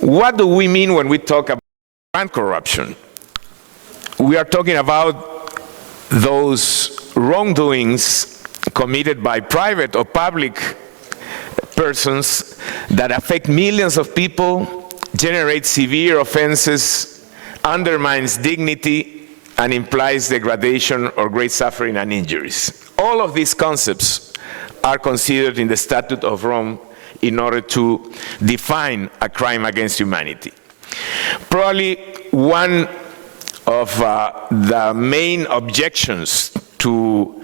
What do we mean when we talk about grant corruption? We are talking about those wrongdoings committed by private or public persons that affect millions of people, generate severe offenses, undermines dignity, and implies degradation or great suffering and injuries. All of these concepts are considered in the Statute of Rome in order to define a crime against humanity. Probably one of the main objections to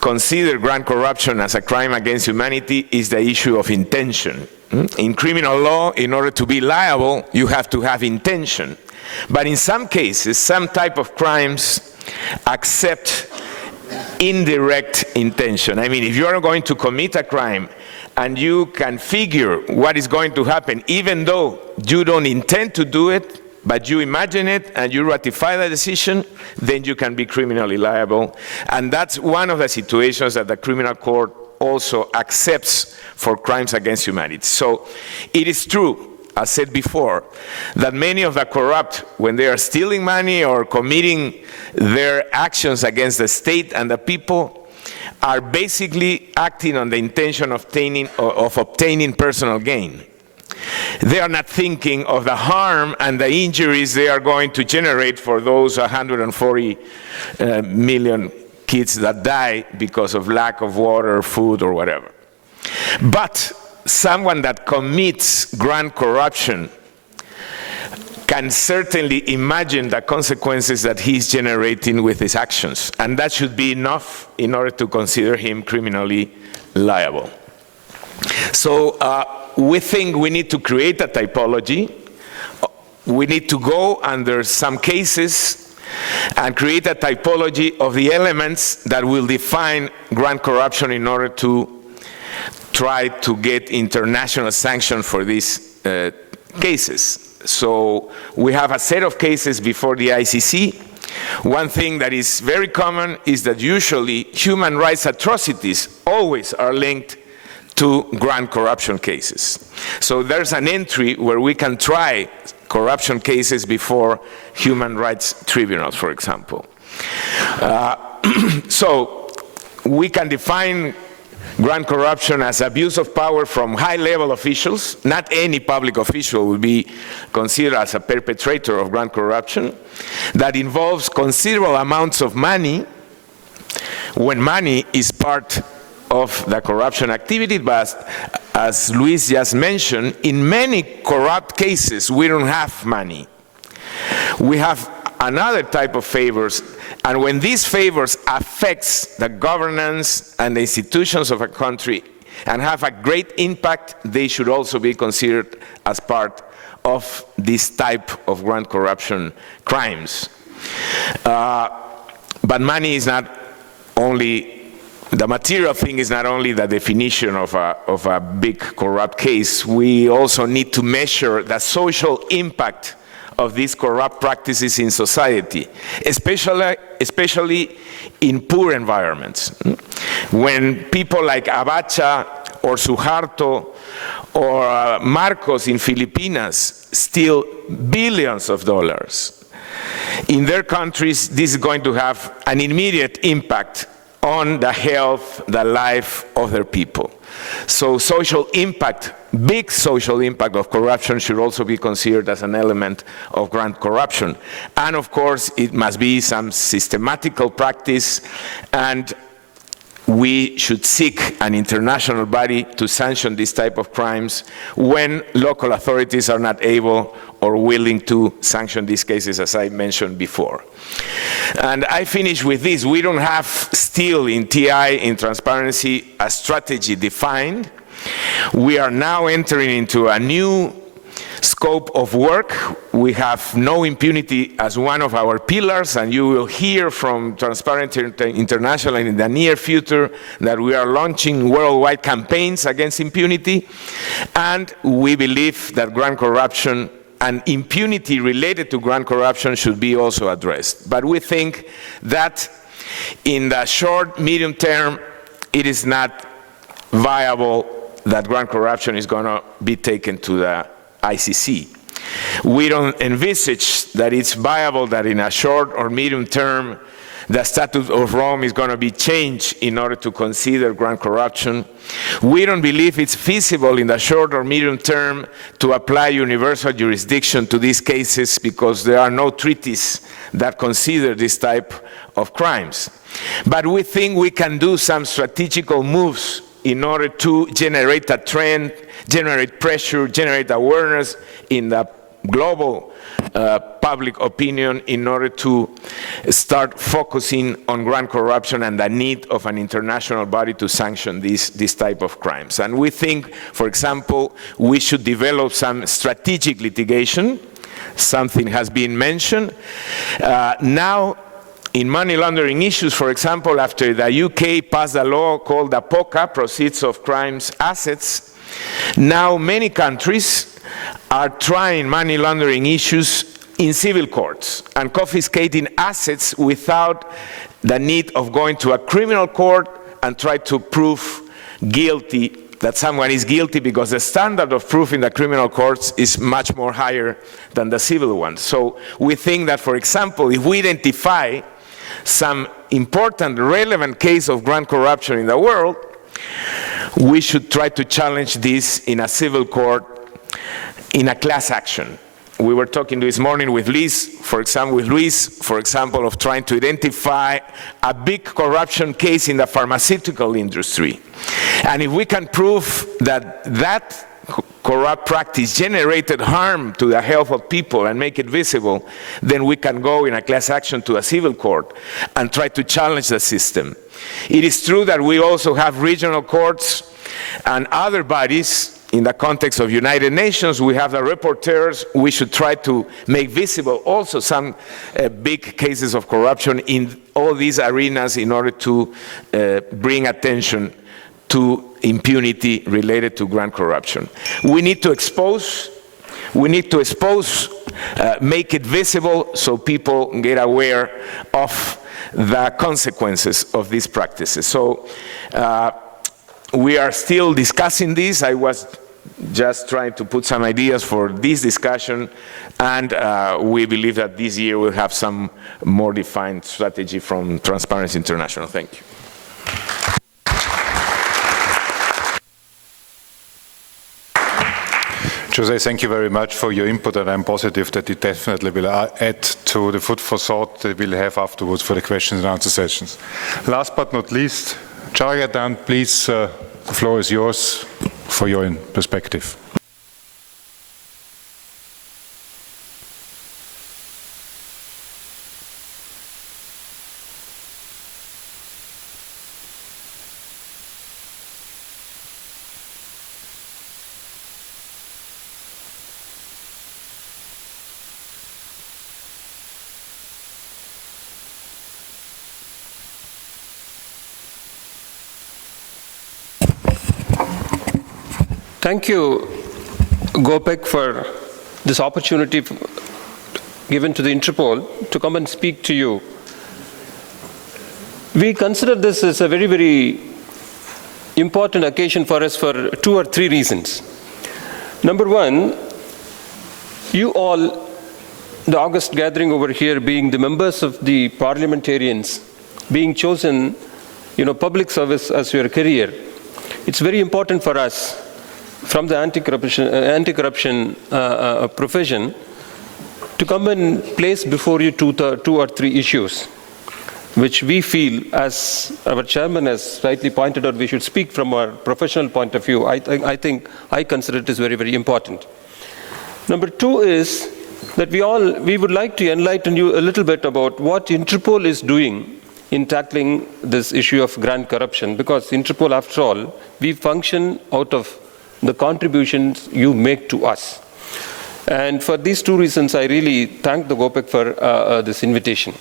consider grant corruption as a crime against humanity is the issue of intention. In criminal law, in order to be liable, you have to have intention. But in some cases, some type of crimes accept indirect intention. I mean, if you are going to commit a crime and you can figure what is going to happen, even though you don't intend to do it, but you imagine it and you ratify the decision, then you can be criminally liable. And that's one of the situations that the criminal court also accepts for crimes against humanity. So it is true, as said before, that many of the corrupt, when they are stealing money or committing their actions against the state and the people, are basically acting on the intention of obtaining personal gain. They are not thinking of the harm and the injuries they are going to generate for those 140 million kids that die because of lack of water, food, or whatever. But someone that commits grant corruption can certainly imagine the consequences that he's generating with his actions. And that should be enough in order to consider him criminally liable. So we think we need to create a typology. We need to go under some cases and create a typology of the elements that will define grant corruption in order to try to get international sanction for these cases. So we have a set of cases before the ICC. One thing that is very common is that usually human rights atrocities always are linked to grant corruption cases. So there's an entry where we can try corruption cases before human rights tribunals, for example. So we can define grant corruption as abuse of power from high-level officials. Not any public official will be considered as a perpetrator of grant corruption. That involves considerable amounts of money when money is part of the corruption activity. But as Luis just mentioned, in many corrupt cases, we don't have money. We have another type of favors, and when these favors affects the governance and the institutions of a country and have a great impact, they should also be considered as part of this type of grant corruption crimes. But money is not only, the material thing is not only the definition of a big corrupt case. We also need to measure the social impact of these corrupt practices in society, especially in poor environments. When people like Abacha or Suharto or Marcos in Filipinas steal billions of dollars, in their countries, this is going to have an immediate impact on the health, the life of their people. So social impact, big social impact of corruption should also be considered as an element of grant corruption. And of course, it must be some systematical practice, and we should seek an international body to sanction this type of crimes when local authorities are not able or willing to sanction these cases, as I mentioned before. And I finish with this. We don't have still in TI, in transparency, a strategy defined. We are now entering into a new scope of work. We have no impunity as one of our pillars, and you will hear from Transparency International in the near future that we are launching worldwide campaigns against impunity. And we believe that grant corruption and impunity related to grant corruption should be also addressed. But we think that in the short, medium term, it is not viable that grant corruption is going to be taken to the ICC. We don't envisage that it's viable that in a short or medium term the Statute of Rome is going to be changed in order to consider grand corruption. We don't believe it's feasible in the short or medium term to apply universal jurisdiction to these cases because there are no treaties that consider this type of crimes. But we think we can do some strategical moves in order to generate a trend, generate pressure, generate awareness in the global public opinion in order to start focusing on grand corruption and the need of an international body to sanction this type of crimes. And we think, for example, we should develop some strategic litigation. Something has been mentioned. Now, in money laundering issues, for example, after the UK passed a law called the POCA, Proceeds of Crimes Assets, now many countries are trying money laundering issues in civil courts and confiscating assets without the need of going to a criminal court and try to prove guilty, that someone is guilty, because the standard of proof in the criminal courts is much more higher than the civil one. So we think that, for example, if we identify some important, relevant case of grand corruption in the world, we should try to challenge this in a civil court in a class action. We were talking this morning with Luis, for example, of trying to identify a big corruption case in the pharmaceutical industry. And if we can prove that that corrupt practice generated harm to the health of people and make it visible, then we can go in a class action to a civil court and try to challenge the system. It is true that we also have regional courts and other bodies. In the context of United Nations, we have the rapporteurs. We should try to make visible also some big cases of corruption in all these arenas in order to bring attention to impunity related to grand corruption. We need to expose, make it visible so people get aware of the consequences of these practices. So we are still discussing this. I was just trying to put some ideas for this discussion, and we believe that this year we'll have some more defined strategy from Transparency International. Thank you. Jose, thank you very much for your input, and I'm positive that it definitely will add to the food for thought that we'll have afterwards for the questions and answer sessions. Last but not least, Jagadan, please, the floor is yours for your perspective. Thank you, Gopek, for this opportunity given to the Interpol to come and speak to you. We consider this as a very, very important occasion for us for 2 or 3 reasons. Number one, you all, the August gathering over here, being the members of the parliamentarians, being chosen, public service as your career, it's very important for us from the anti-corruption profession to come and place before you 2 or 3 issues, which we feel, as our chairman has rightly pointed out, we should speak from our professional point of view. I consider it is very, very important. Number 2 is that we would like to enlighten you a little bit about what Interpol is doing in tackling this issue of grand corruption, because Interpol, after all, we function out of the contributions you make to us. And for these 2 reasons, I really thank the Gopek for this invitation.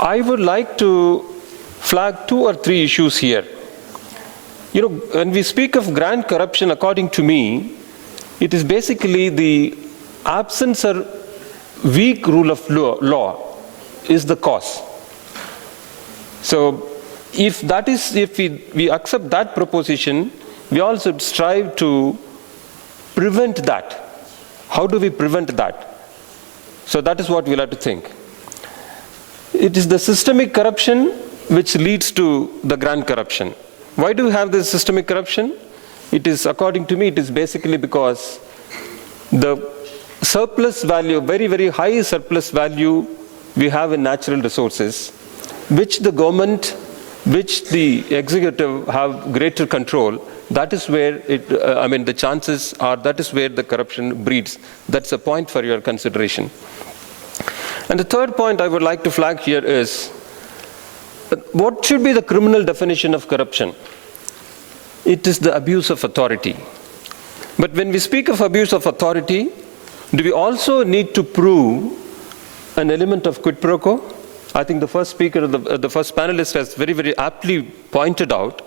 I would like to flag 2 or 3 issues here. When we speak of grand corruption, according to me, it is basically the absence or weak rule of law is the cause. So if we accept that proposition, we also strive to prevent that. How do we prevent that? So that is what we'll have to think. It is the systemic corruption which leads to the grand corruption. Why do we have this systemic corruption? It is, according to me, it is basically because the surplus value, very, very high surplus value we have in natural resources, which the government, which the executive have greater control, that is where the chances are, that is where the corruption breeds. That's a point for your consideration. And the third point I would like to flag here is, what should be the criminal definition of corruption? It is the abuse of authority. But when we speak of abuse of authority, do we also need to prove an element of quid pro quo? I think the first speaker, the first panelist has very, very aptly pointed out,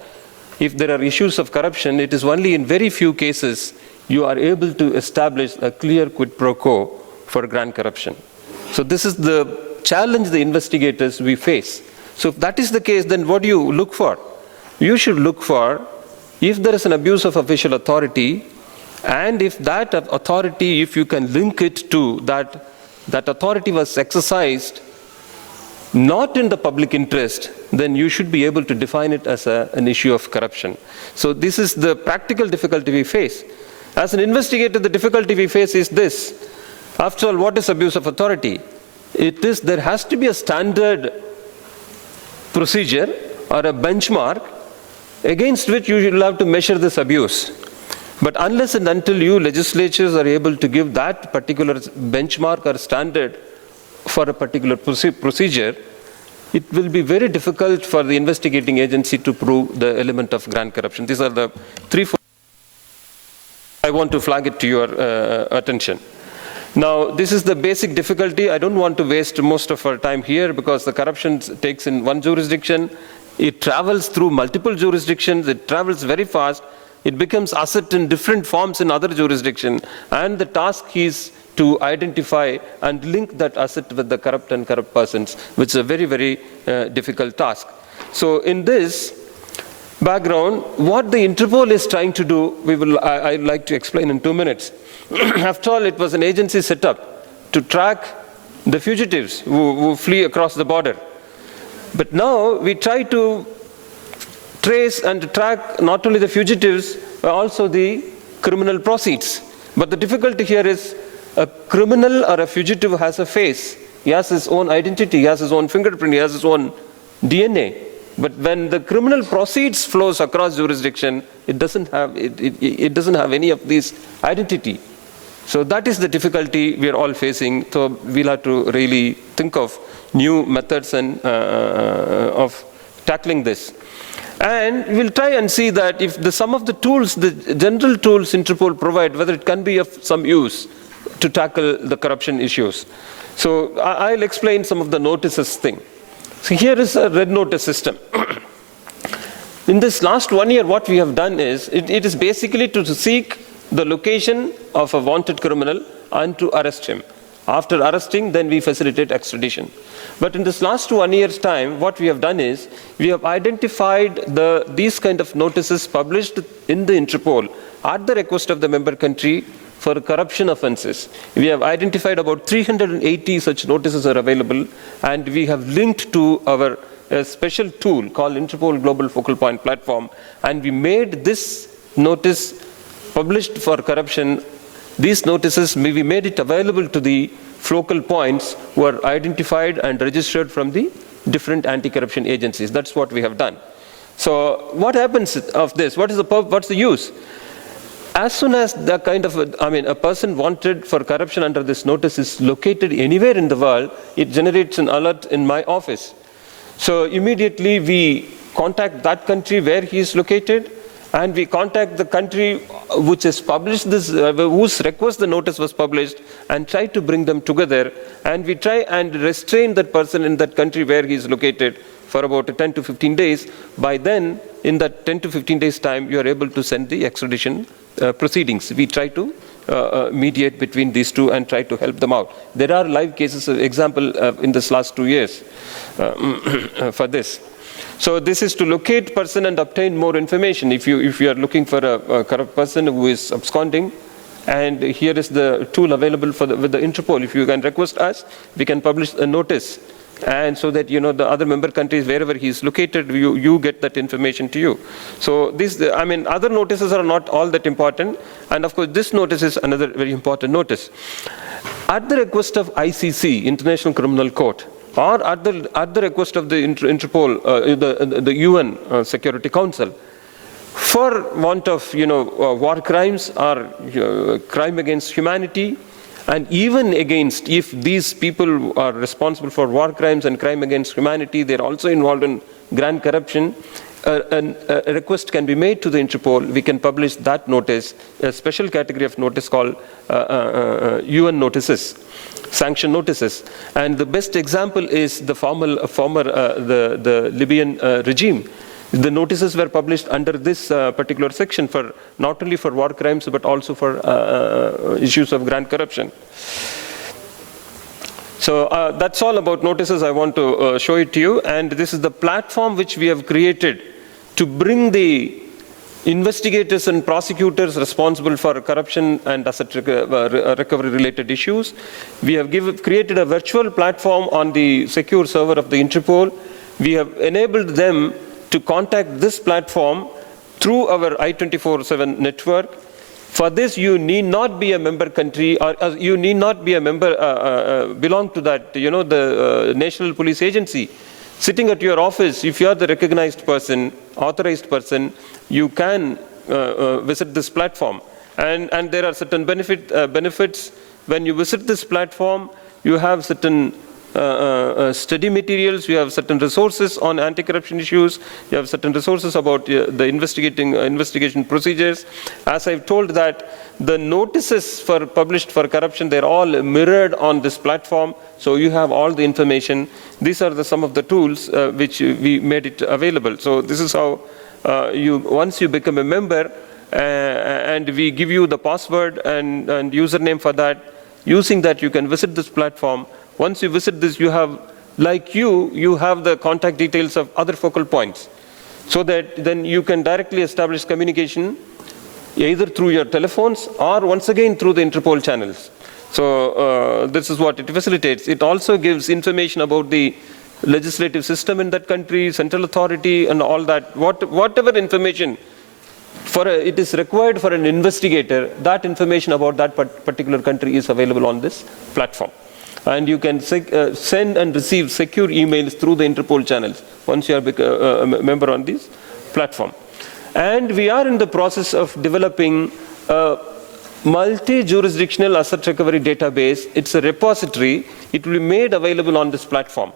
if there are issues of corruption, it is only in very few cases you are able to establish a clear quid pro quo for grand corruption. So this is the challenge the investigators we face. So if that is the case, then what do you look for? You should look for, if there is an abuse of official authority, and if that authority, if you can link it to that authority was exercised not in the public interest, then you should be able to define it as an issue of corruption. So this is the practical difficulty we face. As an investigator, the difficulty we face is this. After all, what is abuse of authority? It is, there has to be a standard procedure or a benchmark against which you will have to measure this abuse. But unless and until you legislatures are able to give that particular benchmark or standard for a particular procedure, it will be very difficult for the investigating agency to prove the element of grand corruption. These are the 3-4. I want to flag it to your attention. Now, this is the basic difficulty. I don't want to waste most of our time here because the corruption takes in one jurisdiction. It travels through multiple jurisdictions. It travels very fast. It becomes asset in different forms in other jurisdictions. And the task is to identify and link that asset with the corrupt and corrupt persons, which is a very, very difficult task. So in this background, what the Interpol is trying to do, I'd like to explain in 2 minutes. After all, it was an agency set up to track the fugitives who flee across the border. But now we try to trace and track not only the fugitives, but also the criminal proceeds. But the difficulty here is a criminal or a fugitive has a face. He has his own identity, he has his own fingerprint, he has his own DNA. But when the criminal proceeds flows across jurisdiction, it doesn't have any of these identity. So that is the difficulty we are all facing. So we'll have to really think of new methods and of tackling this. And we'll try and see that if some of the tools, the general tools Interpol provide, whether it can be of some use to tackle the corruption issues. So I'll explain some of the notices thing. So here is a red notice system. In this last 1 year, what we have done is, it is basically to seek the location of a wanted criminal and to arrest him. After arresting, then we facilitate extradition. But in this last 1 year's time, what we have done is, we have identified these kind of notices published in the Interpol at the request of the member country for corruption offenses. We have identified about 380 such notices are available, and we have linked to our special tool called Interpol Global Focal Point Platform, and we made this notice published for corruption. These notices, we made it available to the focal points who are identified and registered from the different anti-corruption agencies. That's what we have done. So what happens of this? What's the use? As soon as the kind of, a person wanted for corruption under this notice is located anywhere in the world, it generates an alert in my office. So immediately we contact that country where he is located, and we contact the country which has published this, whose request the notice was published, and try to bring them together, and we try and restrain that person in that country where he is located for about 10 to 15 days. By then, in that 10 to 15 days time, you are able to send the extradition proceedings. We try to mediate between these two and try to help them out. There are live cases, example, in this last 2 years for this. So this is to locate person and obtain more information. If you are looking for a corrupt person who is absconding, And here is the tool available with the Interpol. If you can request us, we can publish a notice. And so that, the other member countries, wherever he is located, you get that information to you. So other notices are not all that important. And of course, this notice is another very important notice. At the request of ICC, International Criminal Court, or at the request of the Interpol, the UN Security Council, for want of war crimes or crime against humanity, and even against, if these people are responsible for war crimes and crime against humanity, they're also involved in grand corruption, a request can be made to the Interpol. We can publish that notice, a special category of notice called UN notices, sanction notices. And the best example is the the Libyan regime. The notices were published under this particular section, for not only for war crimes, but also for issues of grand corruption. So that's all about notices. I want to show it to you. And this is the platform which we have created to bring the investigators and prosecutors responsible for corruption and asset recovery related issues. We have created a virtual platform on the secure server of the Interpol. We have enabled them to contact this platform through our I-24/7 network. For this, you need not be a member country, or you need not be a member, belong to that, the National Police Agency. Sitting at your office, if you are the recognized person, authorized person, you can visit this platform. And there are certain benefits. When you visit this platform, you have certain study materials, you have certain resources on anti-corruption issues, you have certain resources about the investigation procedures. As I've told that, the notices published for corruption, they're all mirrored on this platform, so you have all the information. These are some of the tools which we made it available. So this is how once you become a member, and we give you the password and username for that, using that you can visit this platform. Once you visit this, you have, you have the contact details of other focal points, so that then you can directly establish communication either through your telephones or once again through the Interpol channels. So this is what it facilitates. It also gives information about the legislative system in that country, central authority, and all that. Whatever information it is required for an investigator, that information about that particular country is available on this platform. And you can send and receive secure emails through the Interpol channels once you are a member on this platform. And we are in the process of developing a multi-jurisdictional asset recovery database. It's a repository. It will be made available on this platform.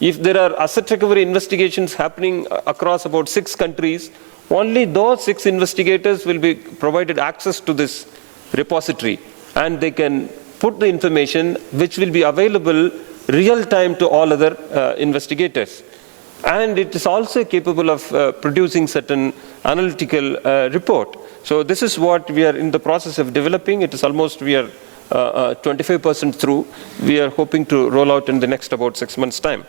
If there are asset recovery investigations happening across about 6 countries, only those 6 investigators will be provided access to this repository, and they can put the information which will be available real time to all other investigators. And it is also capable of producing certain analytical report. So this is what we are in the process of developing. It is almost, we are 25% through. We are hoping to roll out in the next about 6 months' time.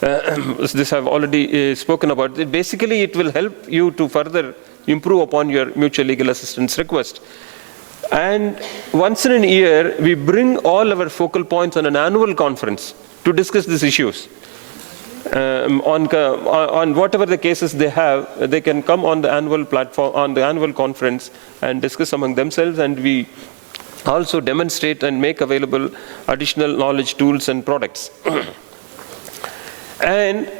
This I've already spoken about. Basically, it will help you to further improve upon your mutual legal assistance request. And once in a year, we bring all our focal points on an annual conference to discuss these issues. On whatever the cases they have, they can come on the annual platform, on the annual conference, and discuss among themselves. And we also demonstrate and make available additional knowledge, tools, and products. And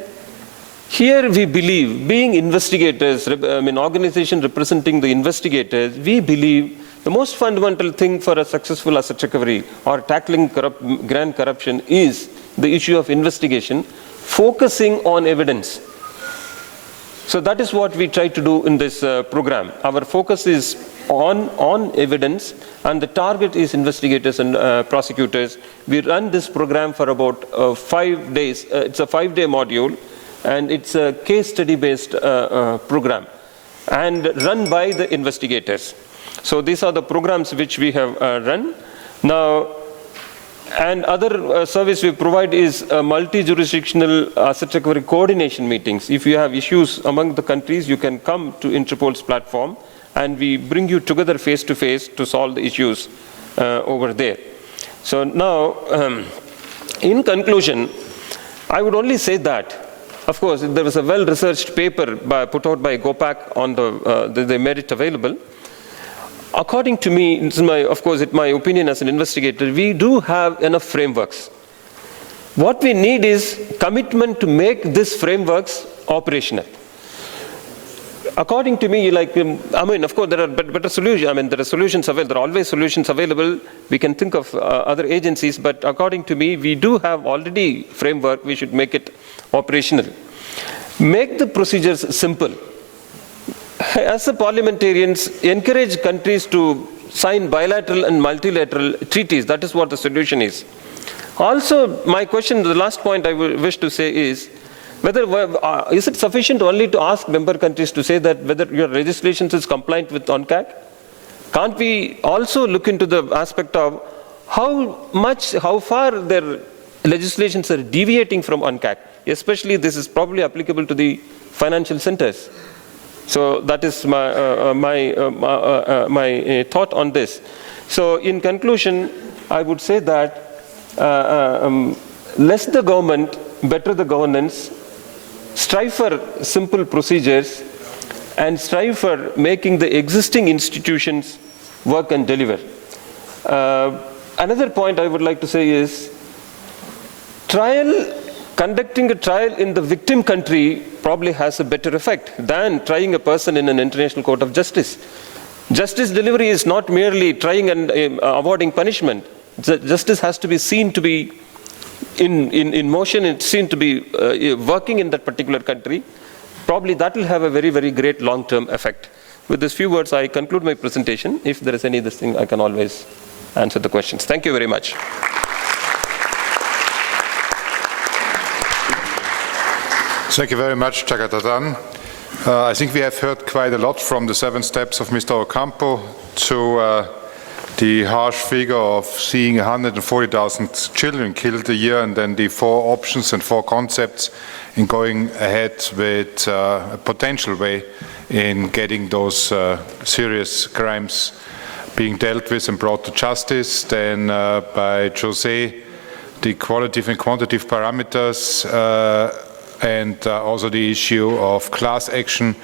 here we believe, being investigators, organization representing the investigators, we believe the most fundamental thing for a successful asset recovery or tackling grand corruption is the issue of investigation, focusing on evidence. So that is what we try to do in this program. Our focus is on evidence, and the target is investigators and prosecutors. We run this program for about 5 days. It's a 5-day module, and it's a case study based program and run by the investigators. So these are the programs which we have run. Now, and other service we provide is multi-jurisdictional asset recovery coordination meetings. If you have issues among the countries, you can come to Interpol's platform, and we bring you together face to face to solve the issues over there. So now, in conclusion, I would only say that, of course, there was a well-researched paper put out by GOPAC on they made it available. According to me, this is my opinion as an investigator, we do have enough frameworks. What we need is commitment to make these frameworks operational. According to me, of course, there are better solutions. There are solutions available. There are always solutions available. We can think of other agencies, but according to me, we do have already framework. We should make it operational. Make the procedures simple. As a parliamentarians, encourage countries to sign bilateral and multilateral treaties. That is what the solution is. Also, my question, the last point I wish to say is, is it sufficient only to ask member countries to say that whether your legislation is compliant with UNCAC? Can't we also look into the aspect of how far their legislations are deviating from UNCAC? Especially this is probably applicable to the financial centers. So that is my thought on this. So in conclusion, I would say that less the government, better the governance, strive for simple procedures, and strive for making the existing institutions work and deliver. Another point I would like to say is, conducting a trial in the victim country probably has a better effect than trying a person in an international court of justice. Justice delivery is not merely trying and awarding punishment. Justice has to be seen to be in motion, it's seen to be working in that particular country. Probably that will have a very, very great long-term effect. With these few words, I conclude my presentation. If there is any this thing, I can always answer the questions. Thank you very much. Thank you very much, Jagadadan. I think we have heard quite a lot from the 7 steps of Mr. Ocampo to the harsh figure of seeing 140,000 children killed a year, and then the 4 options and 4 concepts in going ahead with a potential way in getting those serious crimes being dealt with and brought to justice. Then by Jose, the qualitative and quantitative parameters, and also the issue of class action,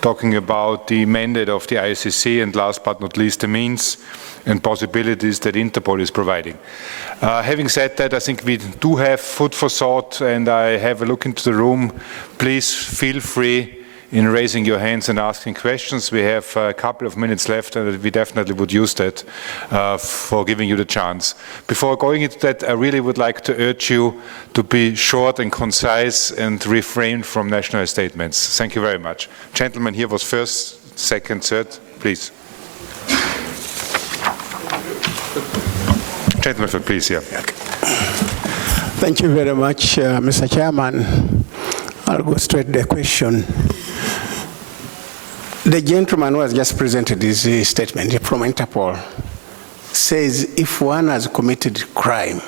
talking about the mandate of the ICC, and last but not least, the means and possibilities that Interpol is providing. Having said that, I think we do have food for thought, and I have a look into the room. Please feel free in raising your hands and asking questions. We have a couple of minutes left, and we definitely would use that for giving you the chance. Before going into that, I really would like to urge you to be short and concise and refrain from national statements. Thank you very much. Gentleman here was first, second, third, please. Gentleman, please, yeah. Thank you very much, Mr. Chairman. I'll go straight to the question. The gentleman who has just presented his statement from Interpol says if one has committed crime,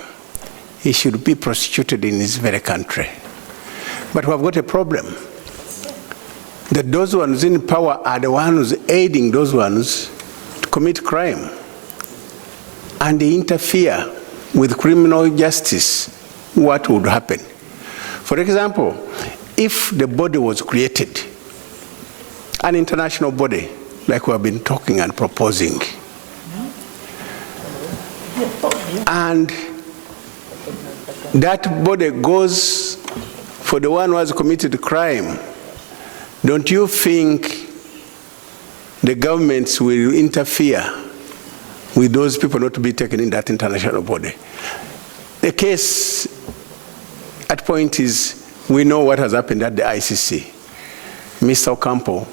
he should be prosecuted in his very country. But we've got a problem, that those ones in power are the ones aiding those ones to commit crime, and they interfere with criminal justice. What would happen? For example, if the body was created, an international body, like we have been talking and proposing, and that body goes for the one who has committed the crime, don't you think the governments will interfere with those people not to be taken in that international body? The case at point is, we know what has happened at the ICC. Mr. Ocampo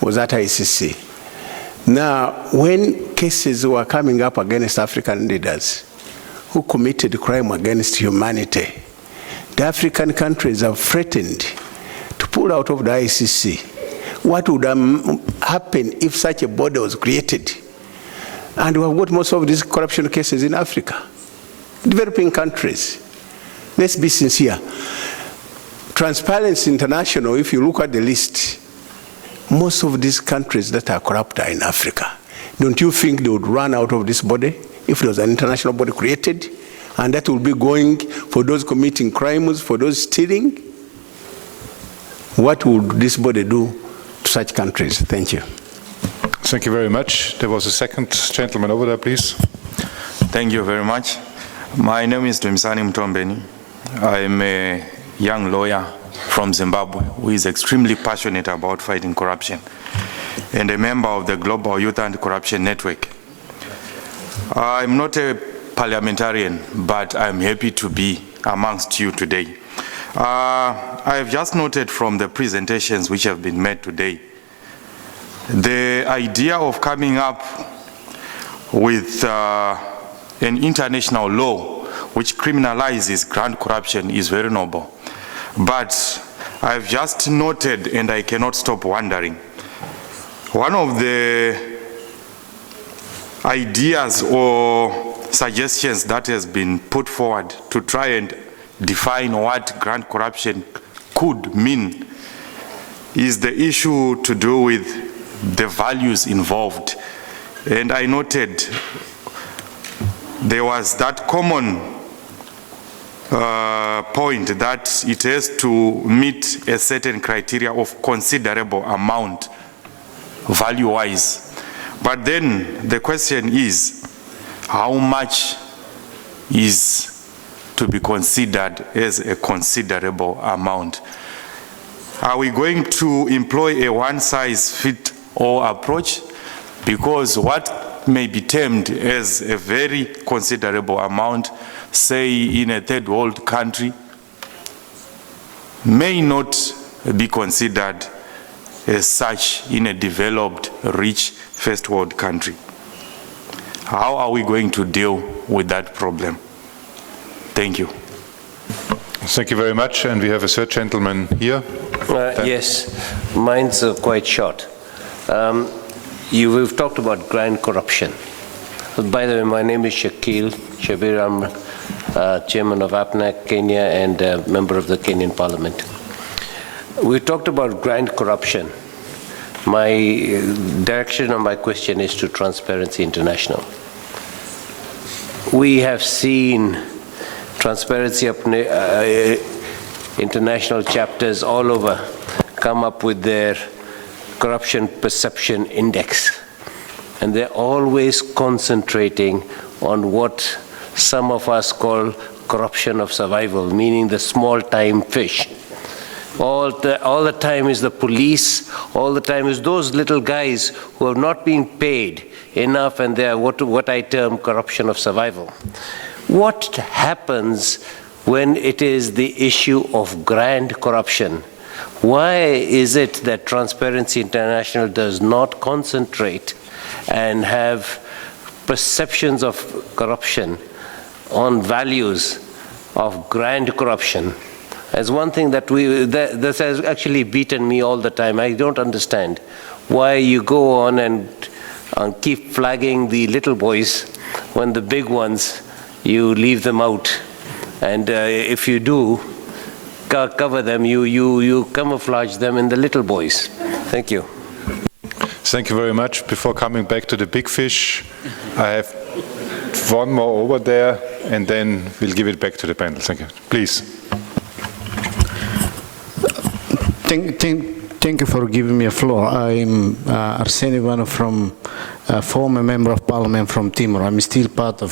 was at ICC. Now, when cases were coming up against African leaders who committed crime against humanity, the African countries have threatened to pull out of the ICC. What would happen if such a body was created? And we have got most of these corruption cases in Africa, developing countries. Let's be sincere. Transparency International, if you look at the list, most of these countries that are corrupt are in Africa. Don't you think they would run out of this body if there was an international body created? And that will be going for those committing crimes, for those stealing? What would this body do to such countries? Thank you. Thank you very much. There was a second gentleman over there, please. Thank you very much. My name is Sanam Tombeni. I'm a young lawyer from Zimbabwe who is extremely passionate about fighting corruption and a member of the Global Youth Anti-Corruption Network. I'm not a parliamentarian, but I'm happy to be amongst you today. I have just noted from the presentations which have been made today, the idea of coming up with an international law which criminalizes grand corruption is very noble. But I've just noted, and I cannot stop wondering, one of the ideas or suggestions that has been put forward to try and define what grand corruption could mean is the issue to do with the values involved. And I noted there was that common point that it has to meet a certain criteria of considerable amount value-wise. But then the question is, how much is to be considered as a considerable amount? Are we going to employ a one-size-fits-all approach? Because what may be termed as a very considerable amount, say in a third world country, may not be considered as such in a developed, rich, first world country. How are we going to deal with that problem? Thank you. Thank you very much. And we have a third gentleman here. Yes, mine's quite short. We've talked about grand corruption. By the way, my name is Shaquille Shivaram, Chairman of APNAC Kenya and member of the Kenyan Parliament. We talked about grand corruption. My direction of my question is to Transparency International. We have seen Transparency International chapters all over come up with their corruption perception index. And they're always concentrating on what some of us call corruption of survival, meaning the small-time fish. All the time is the police, all the time is those little guys who have not been paid enough, and they are what I term corruption of survival. What happens when it is the issue of grand corruption? Why is it that Transparency International does not concentrate and have perceptions of corruption on values of grand corruption? As one thing that this has actually beaten me all the time. I don't understand why you go on and keep flagging the little boys when the big ones, you leave them out. And if you do cover them, you camouflage them in the little boys. Thank you. Thank you very much. Before coming back to the big fish, I have one more over there, and then we'll give it back to the panel. Thank you. Please. Thank you for giving me a floor. I'm Arseni Ivano from former member of parliament from Timor. I'm still part of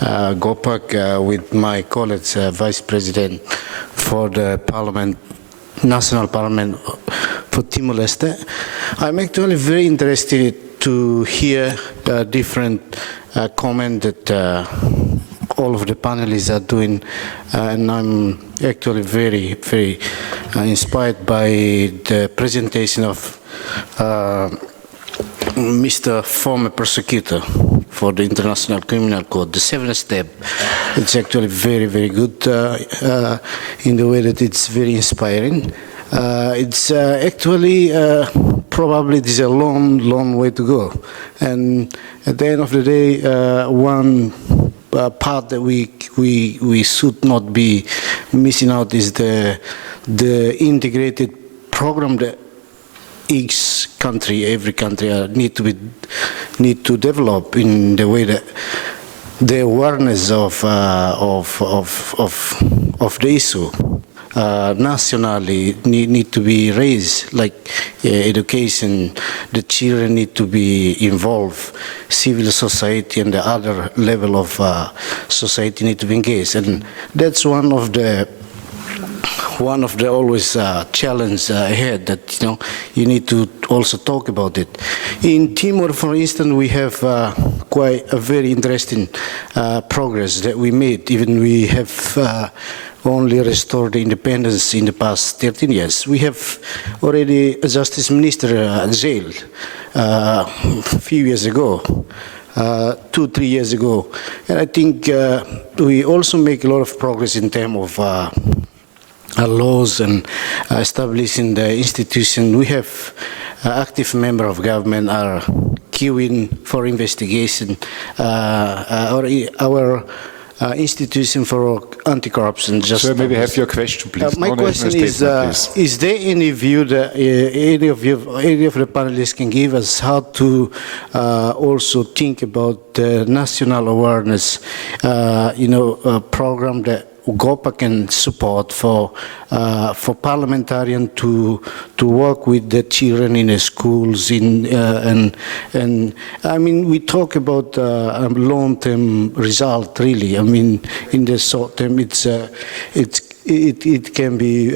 GOPAC with my colleagues, vice president for the parliament, national parliament for Timor-Leste. I'm actually very interested to hear different comments that all of the panelists are doing, and I'm actually very, very inspired by the presentation of Mr. Former Prosecutor for the International Criminal Court, the 7th step. It's actually very, very good in the way that it's very inspiring. It's actually probably there's a long, long way to go. And at the end of the day, one part that we should not be missing out is the integrated program that each country, every country need to develop in the way that the awareness of the issue nationally need to be raised, like education. The children need to be involved. Civil society and the other level of society need to be engaged, and that's one of the always challenge ahead, that you need to also talk about it. In Timor, for instance, we have quite a very interesting progress that we made. Even we have only restored the independence in the past 13 years. We have already a justice minister jailed a few years ago. 2-3 years ago, and I think we also make a lot of progress in terms of laws and establishing the institution. We have active member of government are queuing for investigation. Our institution for anti-corruption just... Sir, maybe have your question, please. My question is there any view that any of the panelists can give us how to also think about the national awareness, program that GOPA can support for parliamentarians to work with the children in the schools and I mean we talk about a long-term result really. I mean in the short term it can be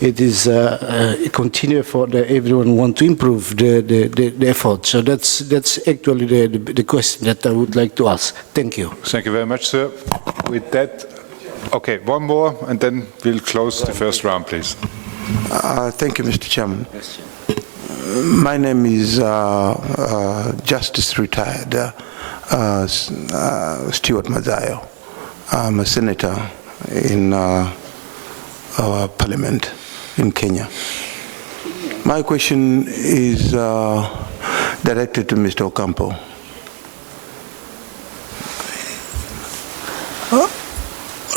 it is a continued effort that everyone wants to improve the effort. So that's actually the question that I would like to ask. Thank you. Thank you very much, sir. With that, okay, one more, and then we'll close the first round, please. Thank you, Mr. Chairman. My name is Justice Retired Stuart Mazayo. I'm a senator in our parliament in Kenya. My question is directed to Mr. Ocampo.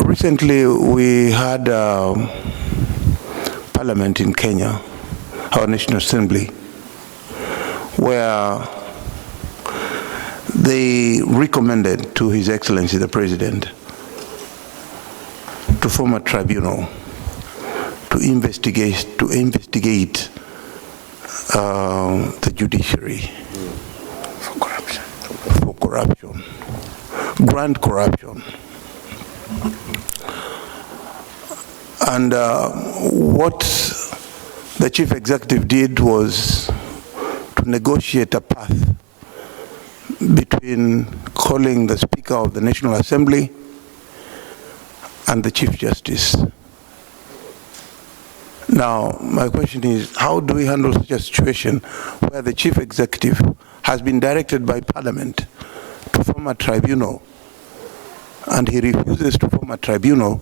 Recently, we had Parliament in Kenya, our National Assembly, where they recommended to His Excellency the President to form a tribunal to investigate the judiciary for corruption, grand corruption. And what the chief executive did was to negotiate a path between calling the Speaker of the National Assembly and the Chief Justice. Now, my question is, how do we handle such a situation where the Chief Executive has been directed by Parliament to form a tribunal, and he refuses to form a tribunal,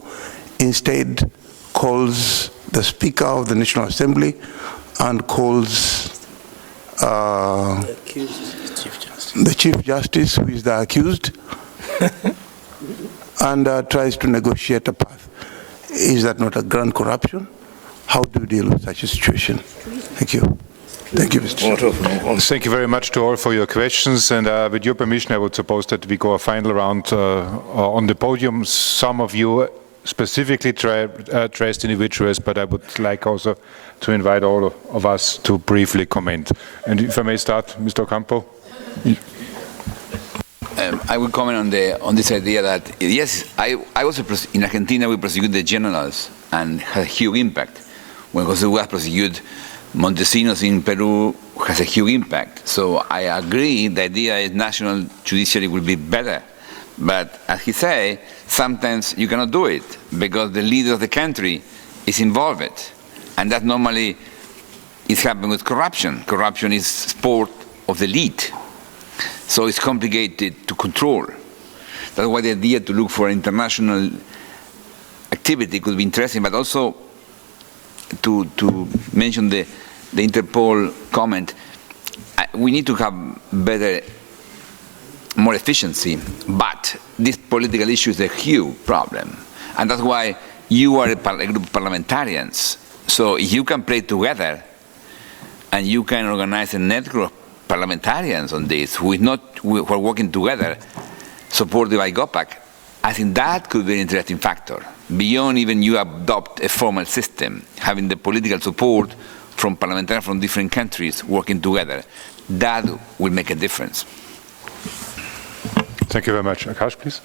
instead calls the Speaker of the National Assembly and calls the Chief Justice, who is the accused, and tries to negotiate a path? Is that not a grand corruption? How do you deal with such a situation? Thank you. Thank you, Mr. Chairman. Thank you very much to all for your questions. And with your permission, I would suppose that we go a final round on the podium. Some of you specifically addressed individuals, but I would like also to invite all of us to briefly comment. And if I may start, Mr. Ocampo. I will comment on this idea that, yes, I was in Argentina, we prosecuted the generals and had a huge impact. When José was prosecuted, Montesinos in Peru has a huge impact. So I agree the idea is national judiciary will be better. But as he said, sometimes you cannot do it because the leader of the country is involved. And that normally is happening with corruption. Corruption is sport of the elite. So it's complicated to control. That's why the idea to look for international activity could be interesting, but also to mention the Interpol comment, we need to have better, more efficiency, but this political issue is a huge problem. And that's why you are a group of parliamentarians So if you can play together and you can organize a network of parliamentarians on this who are working together, supported by GOPAC, I think that could be an interesting factor. Beyond even you adopt a formal system, having the political support from parliamentarians from different countries working together, that will make a difference. Thank you very much. Akash, please.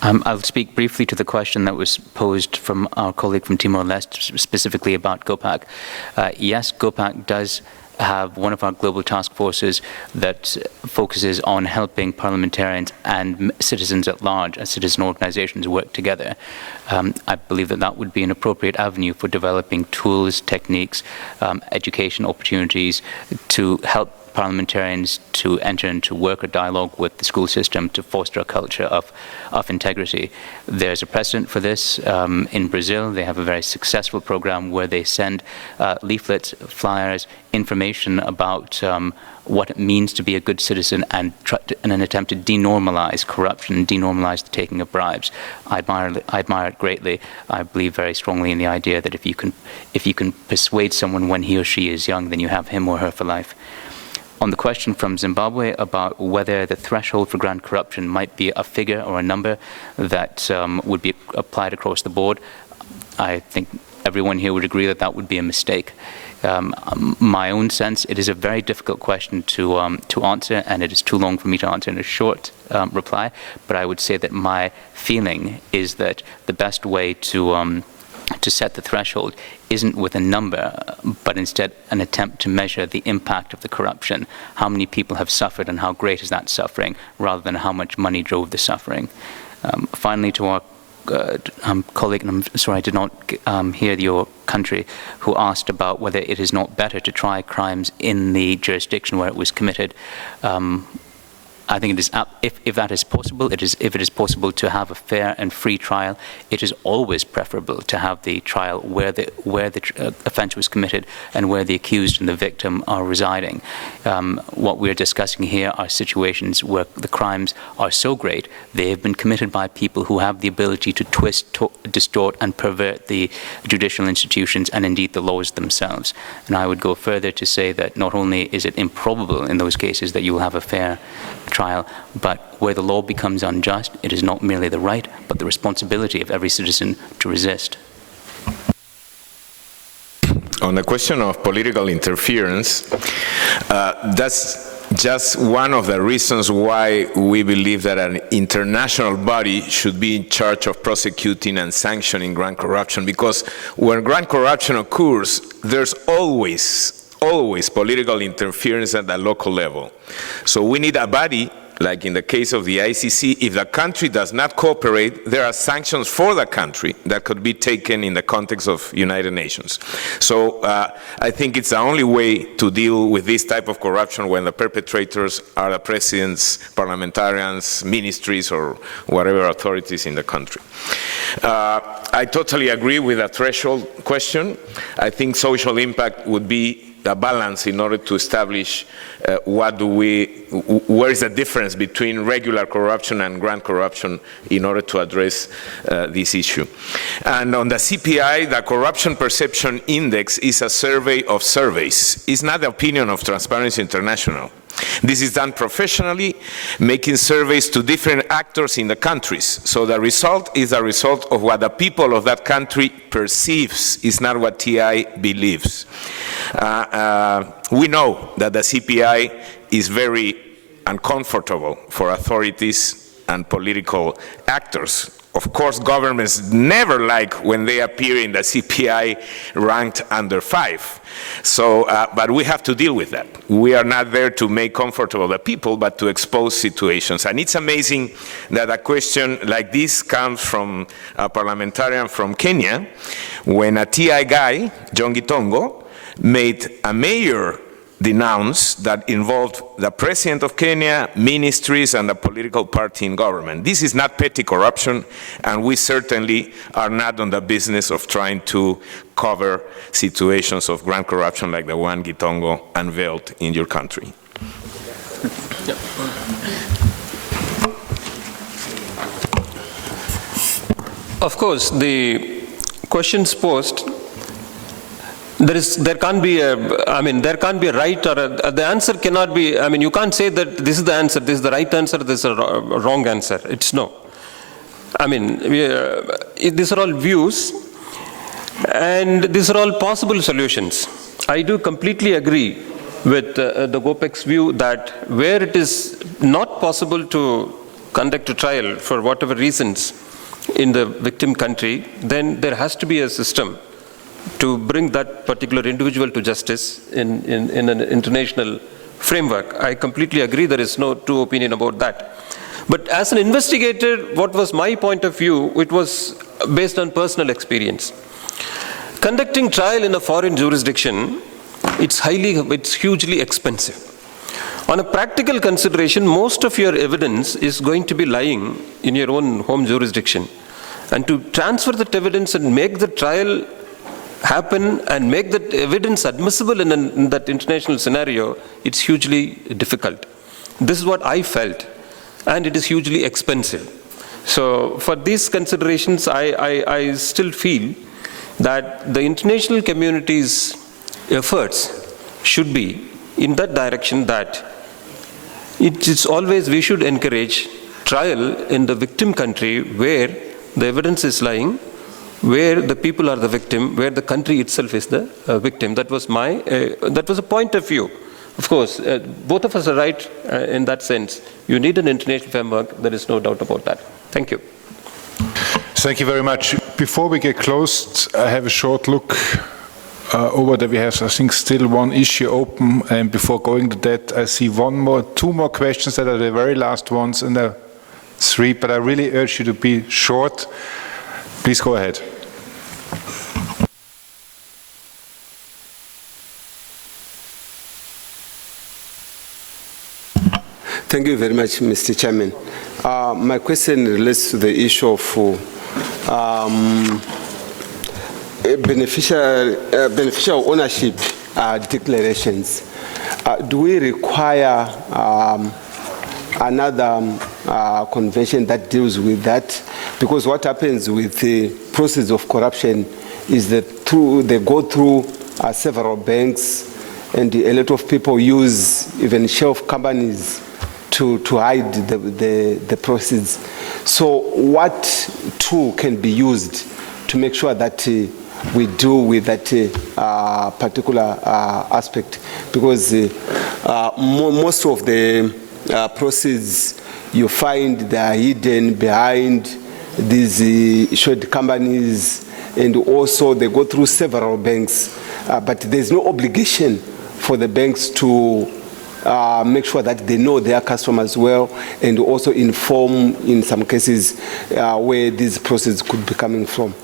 I'll speak briefly to the question that was posed from our colleague from Timor-Leste, specifically about GOPAC. Yes, GOPAC does have one of our global task forces that focuses on helping parliamentarians and citizens at large and citizen organizations work together. I believe that that would be an appropriate avenue for developing tools, techniques, education opportunities to help parliamentarians to enter into work or dialogue with the school system to foster a culture of integrity. There's a precedent for this in Brazil. They have a very successful program where they send leaflets, flyers, information about what it means to be a good citizen and in an attempt to denormalize corruption, denormalize the taking of bribes. I admire it greatly. I believe very strongly in the idea that if you can persuade someone when he or she is young, then you have him or her for life. On the question from Zimbabwe about whether the threshold for grand corruption might be a figure or a number that would be applied across the board, I think everyone here would agree that that would be a mistake. My own sense, it is a very difficult question to answer, and it is too long for me to answer in a short reply, but I would say that my feeling is that the best way to set the threshold isn't with a number, but instead an attempt to measure the impact of the corruption, how many people have suffered and how great is that suffering, rather than how much money drove the suffering. Finally, to our colleague, and I'm sorry I did not hear your country, who asked about whether it is not better to try crimes in the jurisdiction where it was committed. I think it is, if that is possible, if it is possible to have a fair and free trial, it is always preferable to have the trial where the offence was committed and where the accused and the victim are residing. What we are discussing here are situations where the crimes are so great, they have been committed by people who have the ability to twist, distort and pervert the judicial institutions and indeed the laws themselves. And I would go further to say that not only is it improbable in those cases that you will have a fair trial, but where the law becomes unjust, it is not merely the right, but the responsibility of every citizen to resist. On the question of political interference, that's just one of the reasons why we believe that an international body should be in charge of prosecuting and sanctioning grand corruption, because when grand corruption occurs, there's always political interference at the local level. So we need a body, like in the case of the ICC, if the country does not cooperate, there are sanctions for the country that could be taken in the context of United Nations. So I think it's the only way to deal with this type of corruption when the perpetrators are the presidents, parliamentarians, ministries, or whatever authorities in the country. I totally agree with the threshold question. I think social impact would be a balance in order to establish where is the difference between regular corruption and grand corruption in order to address this issue. And on the CPI, the Corruption Perception Index is a survey of surveys. It's not the opinion of Transparency International. This is done professionally, making surveys to different actors in the countries. So the result is a result of what the people of that country perceives, is not what TI believes. We know that the CPI is very uncomfortable for authorities and political actors. Of course, governments never like when they appear in the CPI ranked under 5. So, but we have to deal with that. We are not there to make comfortable the people, but to expose situations. And it's amazing that a question like this comes from a parliamentarian from Kenya, when a TI guy, John Gitongo, made a mayor denounce that involved the president of Kenya, ministries, and a political party in government. This is not petty corruption, and we certainly are not on the business of trying to cover situations of grand corruption like the one Gitongo unveiled in your country. Of course, the questions posed, there can't be a right or the answer cannot be, you can't say that this is the answer, this is the right answer, this is a wrong answer. It's no. These are all views, and these are all possible solutions. I do completely agree with the GOPEC's view that where it is not possible to conduct a trial for whatever reasons in the victim country, then there has to be a system to bring that particular individual to justice in an international framework. I completely agree, there is no two opinion about that. But as an investigator, what was my point of view, it was based on personal experience. Conducting trial in a foreign jurisdiction, it's hugely expensive. On a practical consideration, most of your evidence is going to be lying in your own home jurisdiction. And to transfer that evidence and make the trial happen and make that evidence admissible in that international scenario, it's hugely difficult. This is what I felt, and it is hugely expensive. So for these considerations, I still feel that the international community's efforts should be in that direction, that it's always we should encourage trial in the victim country where the evidence is lying, where the people are the victim, where the country itself is the victim. That was a point of view. Of course, both of us are right in that sense. You need an international framework, there is no doubt about that. Thank you. Thank you very much. Before we get closed, I have a short look over that. We have, I think, still one issue open, and before going to that, I see two more questions that are the very last ones, and there are three, but I really urge you to be short. Please go ahead. Thank you very much, Mr. Chairman. My question relates to the issue of beneficial ownership declarations. Do we require another convention that deals with that? Because what happens with the process of corruption is that they go through several banks, and a lot of people use even shelf companies to hide the proceeds. So what tool can be used to make sure that we deal with that particular aspect? Because most of the proceeds you find they are hidden behind these short companies, and also they go through several banks, but there's no obligation for the banks to make sure that they know their customers well, and also inform in some cases where these proceeds could be coming from.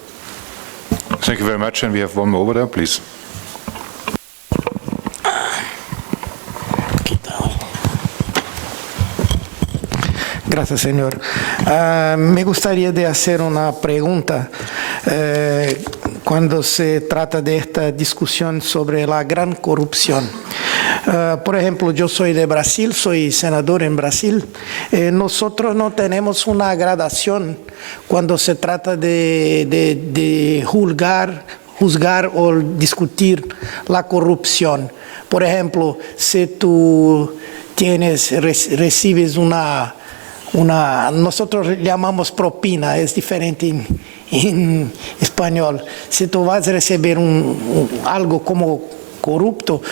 Thank you very much, and we have one more over there, please. Gracias, señor. Me gustaría de hacer una pregunta cuando se trata de esta discusión sobre la gran corrupción. Por ejemplo, yo soy de Brasil, soy senador en Brasil. Nosotros no tenemos una gradación cuando se trata de juzgar o discutir la corrupción. Por ejemplo, si tú recibes nosotros llamamos propina, es diferente en español. Si tú vas a recibir algo como corrupto,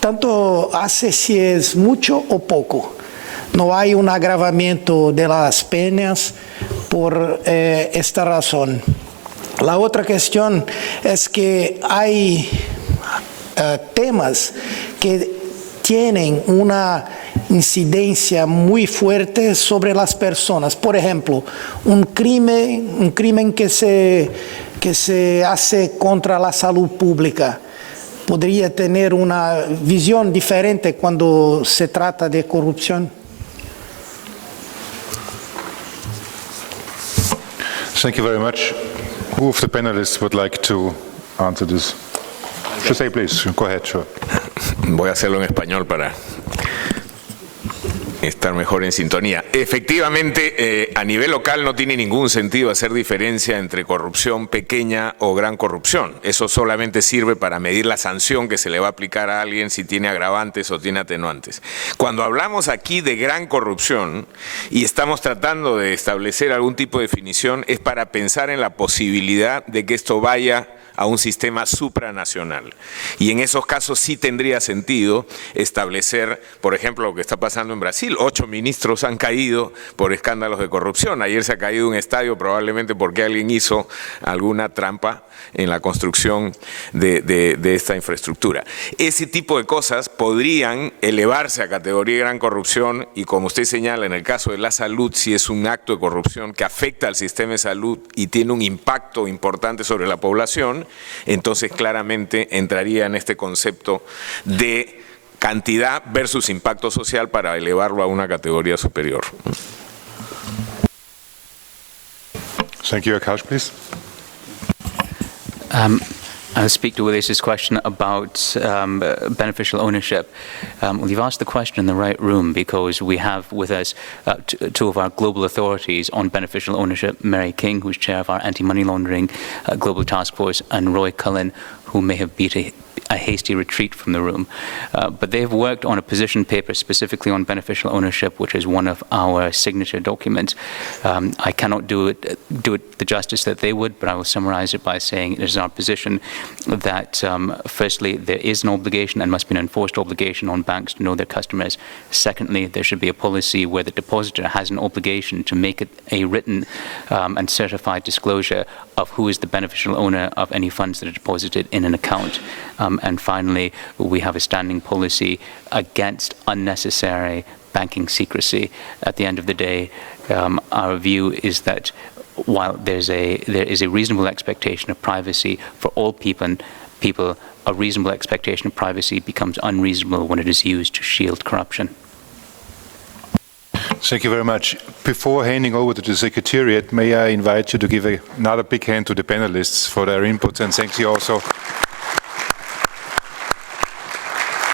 tanto hace si es mucho o poco. No hay un agravamiento de las penas por esta razón. La otra cuestión es que hay temas que tienen una incidencia muy fuerte sobre las personas. Por ejemplo, un crimen que se hace contra la salud pública podría tener una visión diferente cuando se trata de corrupción. Thank you very much. Who of the panelists would like to answer this? Jose, please, go ahead, sure. Voy a hacerlo en español para estar mejor en sintonía. Efectivamente, a nivel local no tiene ningún sentido hacer diferencia entre corrupción pequeña o gran corrupción. Eso solamente sirve para medir la sanción que se le va a aplicar a alguien si tiene agravantes o tiene atenuantes. Cuando hablamos aquí de gran corrupción y estamos tratando de establecer algún tipo de definición, es para pensar en la posibilidad de que esto vaya a un sistema supranacional. Y en esos casos sí tendría sentido establecer, por ejemplo, lo que está pasando en Brasil. 8 ministros han caído por escándalos de corrupción. Ayer se ha caído un estadio probablemente porque alguien hizo alguna trampa en la construcción de esta infraestructura. Ese tipo de cosas podrían elevarse a categoría de gran corrupción y, como usted señala, en el caso de la salud, si es un acto de corrupción que afecta al sistema de salud y tiene un impacto importante sobre la población, entonces claramente entraría en este concepto de cantidad versus impacto social para elevarlo a una categoría superior. Thank you. Akash, please. I'll speak to Ulises' question about beneficial ownership. Well, you've asked the question in the right room because we have with us two of our global authorities on beneficial ownership, Mary King, who's chair of our anti-money laundering global task force, and Roy Cullen, who may have beat a hasty retreat from the room. But they've worked on a position paper specifically on beneficial ownership, which is one of our signature documents. I cannot do it the justice that they would, but I will summarize it by saying it is our position that, firstly, there is an obligation and must be an enforced obligation on banks to know their customers. Secondly, there should be a policy where the depositor has an obligation to make it a written and certified disclosure of who is the beneficial owner of any funds that are deposited in an account. And finally, we have a standing policy against unnecessary banking secrecy. At the end of the day, our view is that while there is a reasonable expectation of privacy for all people, a reasonable expectation of privacy becomes unreasonable when it is used to shield corruption. Thank you very much. Before handing over to the Secretariat, may I invite you to give another big hand to the panelists for their input, and thank you also